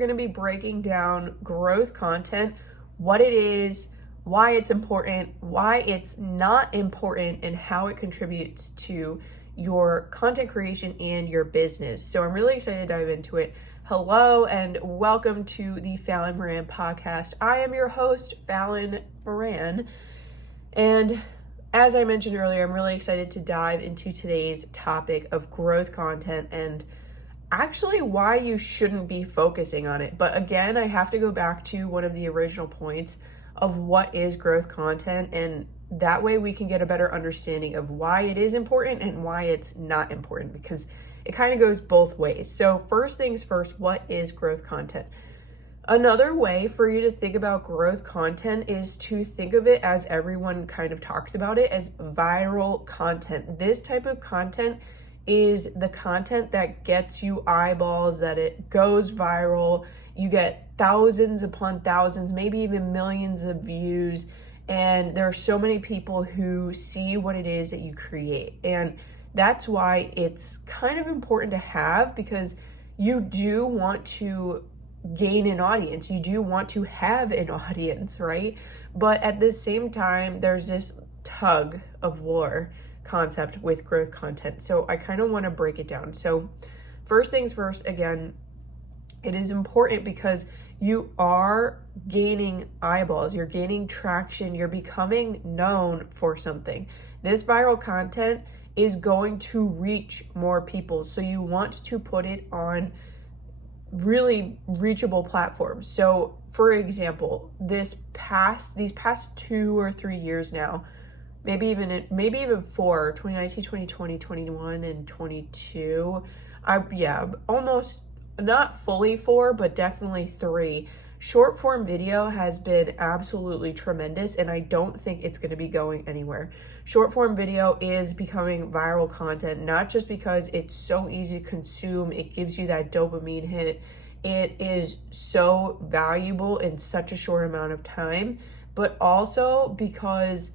going to be breaking down growth content, what it is, why it's important, why it's not important, and how it contributes to your content creation and your business. So I'm really excited to dive into it. Hello and welcome to the Fallon Moran podcast. I am your host, Fallon Moran. And as I mentioned earlier, I'm really excited to dive into today's topic of growth content and actually why you shouldn't be focusing on it. But again, I have to go back to one of the original points of what is growth content, and that way we can get a better understanding of why it is important and why it's not important, because it kind of goes both ways. So first things first, what is growth content? Another way for you to think about growth content is to think of it as everyone kind of talks about it as viral content. This type of content is the content that gets you eyeballs, that it goes viral. You get thousands upon thousands, maybe even millions of views. And there are so many people who see what it is that you create. And that's why it's kind of important to have, because you do want to gain an audience. You do want to have an audience, right? But at the same time, there's this tug of war concept with growth content. So I kind of want to break it down. So first things first, again, it is important because you are gaining eyeballs, you're gaining traction, you're becoming known for something. This viral content is going to reach more people. So you want to put it on really reachable platforms. So for example, these past 2 or 3 years now, maybe even 4, 2019, 2020, 21, and 22, almost not fully 4, but definitely 3. Short form video has been absolutely tremendous, and I don't think it's going to be going anywhere. Short form video is becoming viral content, not just because it's so easy to consume, it gives you that dopamine hit. It is so valuable in such a short amount of time, but also because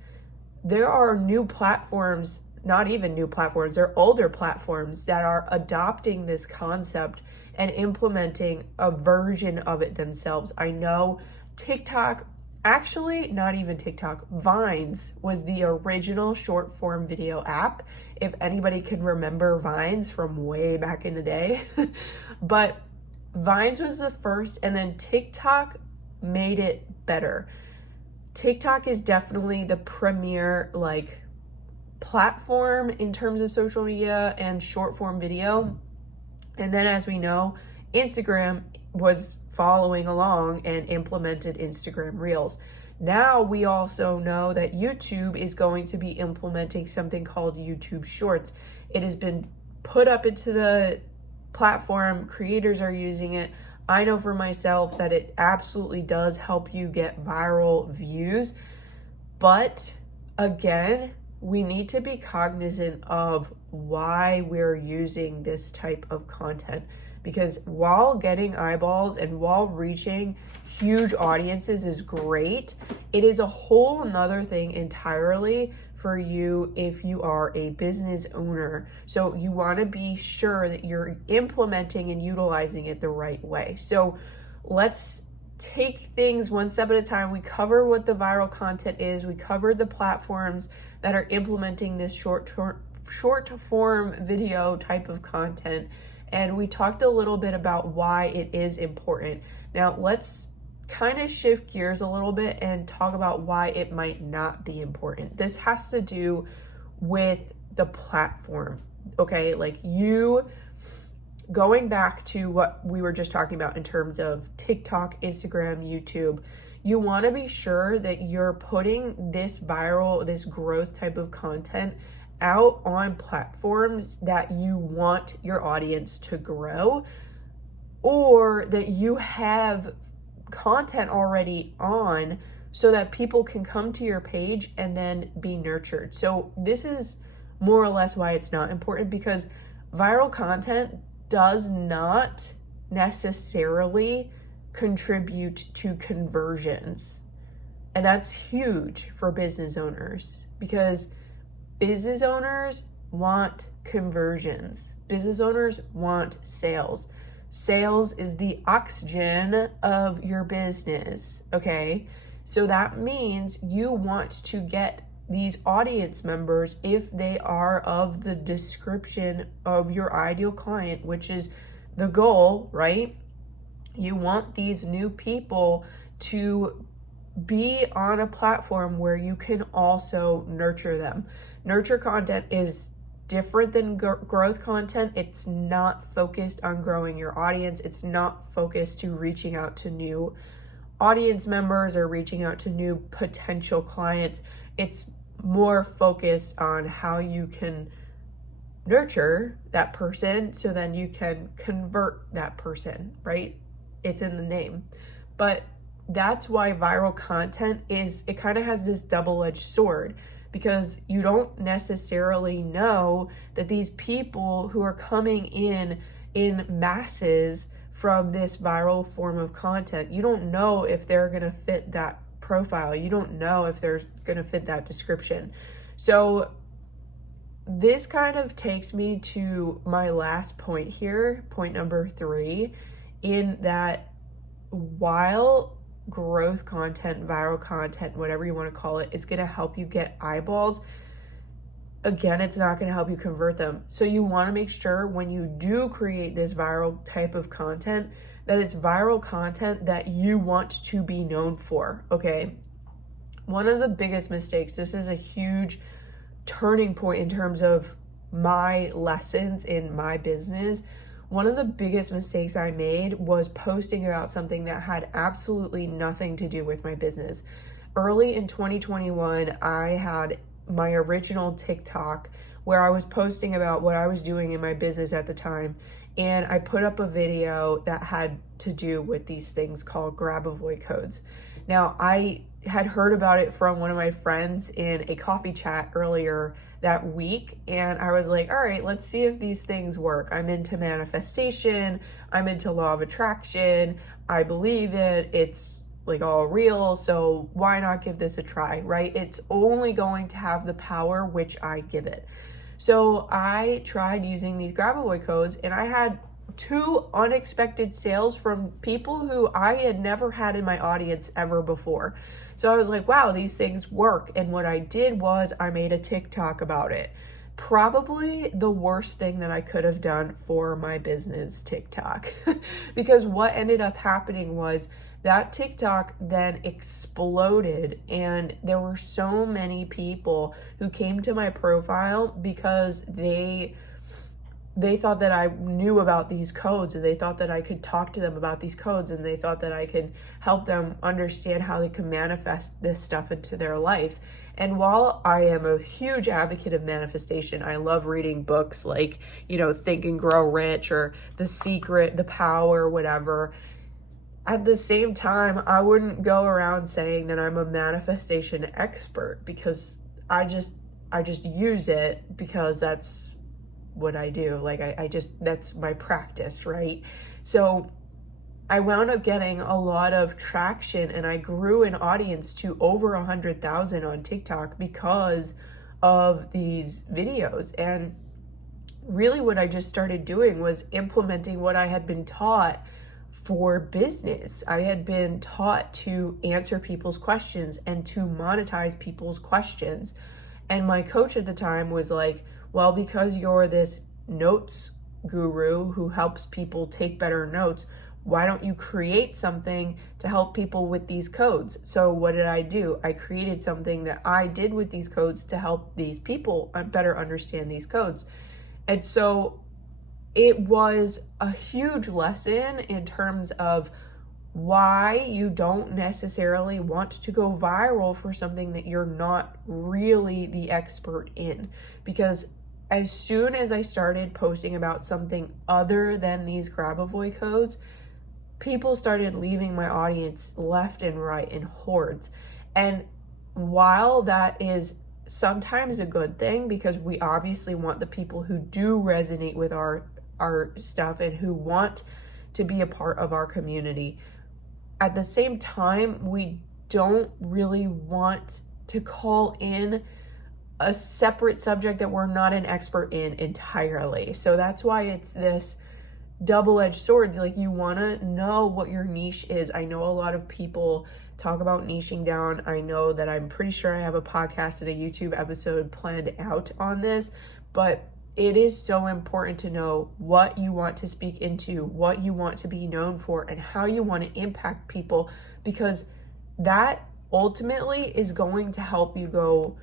there are new platforms, not even new platforms, they're older platforms that are adopting this concept and implementing a version of it themselves. I know TikTok, actually not even TikTok, Vines was the original short form video app, if anybody can remember Vines from way back in the day. But Vines was the first, and then TikTok made it better. TikTok is definitely the premier platform in terms of social media and short form video. And then, as we know, Instagram was following along and implemented Instagram Reels. Now we also know that YouTube is going to be implementing something called YouTube Shorts. It has been put up into the platform. Creators are using it. I know for myself that it absolutely does help you get viral views. But again, we need to be cognizant of why we're using this type of content, because while getting eyeballs and while reaching huge audiences is great, it is a whole nother thing entirely for you if you are a business owner. So you want to be sure that you're implementing and utilizing it the right way. So let's take things one step at a time. We cover what the viral content is. We covered the platforms that are implementing this short form video type of content. And we talked a little bit about why it is important. Now let's kind of shift gears a little bit and talk about why it might not be important. This has to do with the platform, okay? Like you going back to what we were just talking about in terms of TikTok, Instagram, YouTube, you want to be sure that you're putting this growth type of content out on platforms that you want your audience to grow, or that you have content already on so that people can come to your page and then be nurtured. So this is more or less why it's not important, because viral content does not necessarily contribute to conversions. And that's huge for business owners, because business owners want conversions. Business owners want sales. Sales is the oxygen of your business, okay? So that means you want to get these audience members, if they are of the description of your ideal client, which is the goal, right? You want these new people to be on a platform where you can also nurture them. Nurture content is different than growth content. It's not focused on growing your audience. It's not focused to reaching out to new audience members or reaching out to new potential clients. It's more focused on how you can nurture that person so then you can convert that person, right? It's in the name. But that's why viral content it kind of has this double-edged sword, because you don't necessarily know that these people who are coming in masses from this viral form of content, you don't know if they're going to fit that profile. You don't know if they're going to fit that description. So this kind of takes me to my last point here, point number 3, in that while growth content, viral content, whatever you want to call it, is going to help you get eyeballs, again, it's not going to help you convert them. So you want to make sure when you do create this viral type of content, that it's viral content that you want to be known for, okay? One of the biggest mistakes, this is a huge turning point in terms of my lessons in my business. One of the biggest mistakes I made was posting about something that had absolutely nothing to do with my business. Early in 2021, I had my original TikTok where I was posting about what I was doing in my business at the time. And I put up a video that had to do with these things called grab avoid codes. Now, I had heard about it from one of my friends in a coffee chat earlier that week, and I was like, all right, let's see if these things work. I'm into manifestation, I'm into law of attraction, I believe it's like all real, so why not give this a try, right? It's only going to have the power which I give it. So I tried using these grab avoid codes, and I had 2 unexpected sales from people who I had never had in my audience ever before. So I was like, wow, these things work. And what I did was I made a TikTok about it. Probably the worst thing that I could have done for my business TikTok. Because what ended up happening was that TikTok then exploded, and there were so many people who came to my profile because they thought that I knew about these codes, and they thought that I could talk to them about these codes, and they thought that I could help them understand how they can manifest this stuff into their life. And while I am a huge advocate of manifestation, I love reading books like, Think and Grow Rich or The Secret, The Power, whatever. At the same time, I wouldn't go around saying that I'm a manifestation expert, because I just use it because that's what I do. Like that's my practice, right? So I wound up getting a lot of traction, and I grew an audience to over 100,000 on TikTok because of these videos. And really what I just started doing was implementing what I had been taught for business. I had been taught to answer people's questions and to monetize people's questions. And my coach at the time was like, well, because you're this notes guru who helps people take better notes, why don't you create something to help people with these codes? So what did I do? I created something that I did with these codes to help these people better understand these codes. And so it was a huge lesson in terms of why you don't necessarily want to go viral for something that you're not really the expert in. Because as soon as I started posting about something other than these grab avoid codes, people started leaving my audience left and right in hordes. And while that is sometimes a good thing, because we obviously want the people who do resonate with our stuff and who want to be a part of our community, at the same time, we don't really want to call in a separate subject that we're not an expert in entirely. So that's why it's this double-edged sword. Like, you want to know what your niche is. I know a lot of people talk about niching down. I know that I'm pretty sure I have a podcast and a YouTube episode planned out on this, but it is so important to know what you want to speak into, what you want to be known for, and how you want to impact people, because that ultimately is going to help you go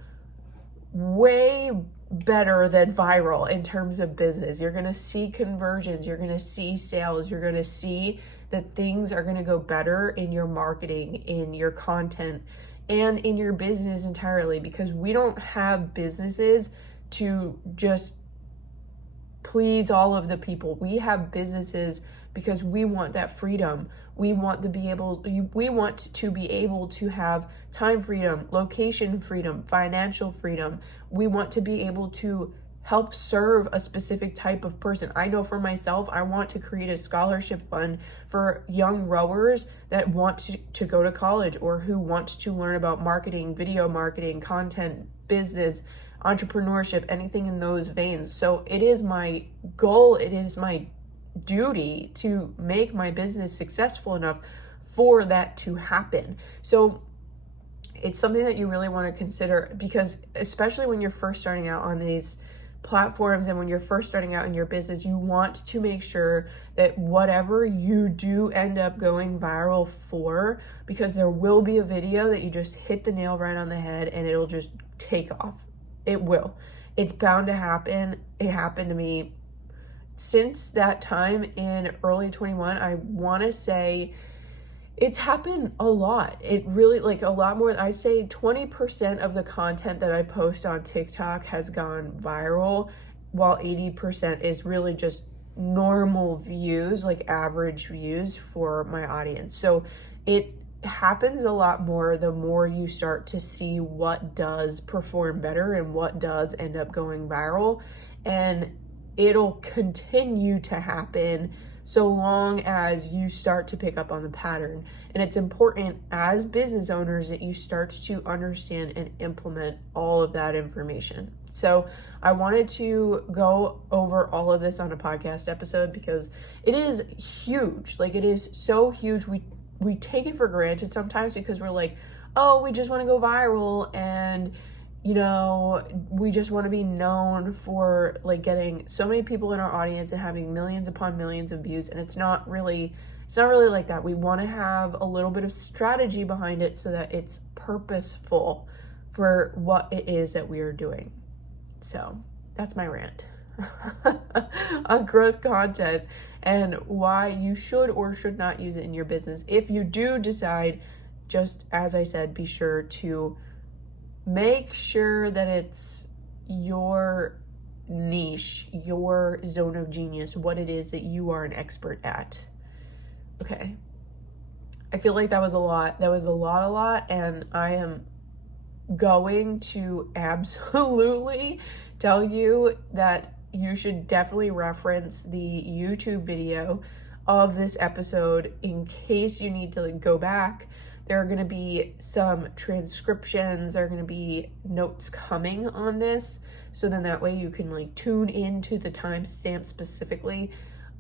way better than viral in terms of business. You're going to see conversions, you're going to see sales, you're going to see that things are going to go better in your marketing, in your content, and in your business entirely, because we don't have businesses to just please all of the people. We have businesses because we want that freedom. We want to be able to have time freedom, location freedom, financial freedom. We want to be able to help serve a specific type of person. I know for myself, I want to create a scholarship fund for young rowers that want to go to college, or who want to learn about marketing, video marketing, content, business, entrepreneurship, anything in those veins. So it is my goal, it is my duty to make my business successful enough for that to happen. So it's something that you really want to consider, because especially when you're first starting out on these platforms and when you're first starting out in your business, you want to make sure that whatever you do end up going viral for, because there will be a video that you just hit the nail right on the head and it'll just take off. It will. It's bound to happen. It happened to me. Since that time in early 21, I want to say it's happened a lot. It really, like, a lot more. I'd say 20% of the content that I post on TikTok has gone viral, while 80% is really just normal views, like average views for my audience. So it happens a lot more the more you start to see what does perform better and what does end up going viral. And it'll continue to happen so long as you start to pick up on the pattern. And it's important as business owners that you start to understand and implement all of that information. So I wanted to go over all of this on a podcast episode because it is huge. Like, it is so huge. We take it for granted sometimes because we're like, oh, we just want to go viral, and you know, we just want to be known for like getting so many people in our audience and having millions upon millions of views. And it's not really like that. We want to have a little bit of strategy behind it so that it's purposeful for what it is that we are doing. So that's my rant on growth content and why you should or should not use it in your business. If you do decide, just as I said, be sure to make sure that it's your niche, your zone of genius, what it is that you are an expert at. Okay. I feel like that was a lot. And I am going to absolutely tell you that you should definitely reference the YouTube video of this episode in case you need to go back. There are going to be some transcriptions, there are going to be notes coming on this, so then that way you can tune into the timestamp specifically.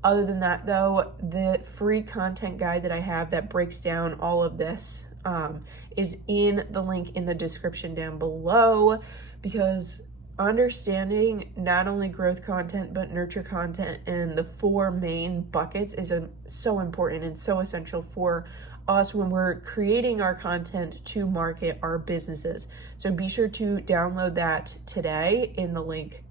Other than that though, the free content guide that I have that breaks down all of this is in the link in the description down below, because understanding not only growth content but nurture content and the 4 main buckets is so important and so essential for us when we're creating our content to market our businesses. So be sure to download that today in the link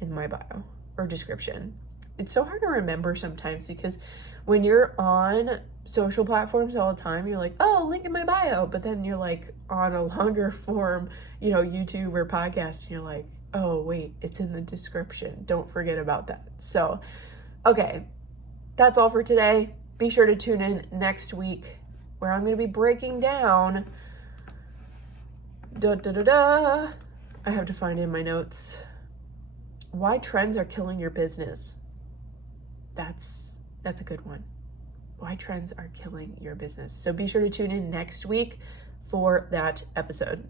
in my bio or description. It's so hard to remember sometimes because when you're on social platforms all the time, you're like, oh, link in my bio. But then you're like on a longer form, YouTube or podcast, and you're like, oh, wait, it's in the description. Don't forget about that. So, okay, that's all for today. Be sure to tune in next week where I'm going to be breaking down, I have to find in my notes, why trends are killing your business. That's a good one. Why trends are killing your business. So be sure to tune in next week for that episode.